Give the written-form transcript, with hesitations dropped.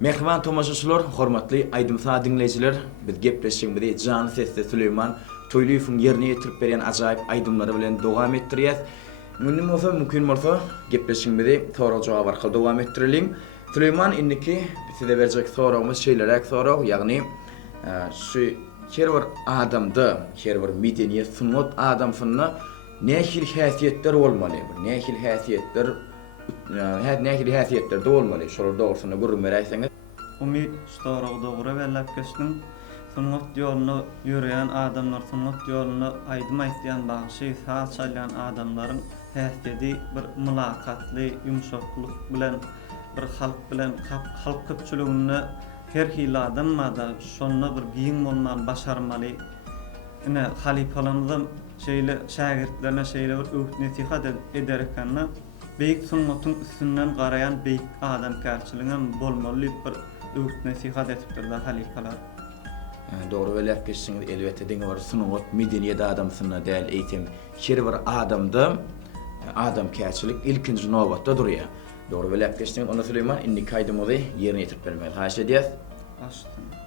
Mehriban tomaşaçylar, hormatly Aydymsa dinleyijiler, biz gepleşýänbidi Jan Sesde Süleyman Toýlyýowyň ýerine ýetirip beren ajaýyp aýdymlary bilen dowam etdirýär. Mümkin bolsa gepleşýänbidi soraw jogap arkaly dowam etdirelim. Süleyman indiki size berjek sorawymyz şeýlerek soraw, ýagny şu her bir adamda, her bir medeniýet sunmat adamsyna nähil häsiýetler bolmaly? Nähil häsiýetler nähil häsiýetler bolmaly? Şol dogrusyna gurrun Umid soraw dogry bellep geçdiň. Sunnat ýoluna ýürüýän adamlar, sunnat ýoluna aýdym aýtýan bagşy saat çalýan adamlaryň häsiýeti bir mülakatly, ýumşaklyk bilen, bir halk bilen, halk köpçüligine her hili adamda şonda bir giň bolmaly, başarmaly. Ine halifalarymyzam şeýle şagirdlerine şeýle bir öwüt-nesihat ederkenä beýik sunnatyň üstünden garayan beýik adam kärçiligem bolmaly bir öwüt-nesihat etipdirler halifalar. Doğru belep geçsiňiz, elbetde diňe bir sunat medeniýet adamsyna däl eýtem. Her bir adamda adam kärçilik ilkinji nobatda durýar. Doğru belep geçsiňiz, onda Süleyman indi kaýdymyzy ýerine ýetirip bermeli. Haşa diýäs. Başladyk.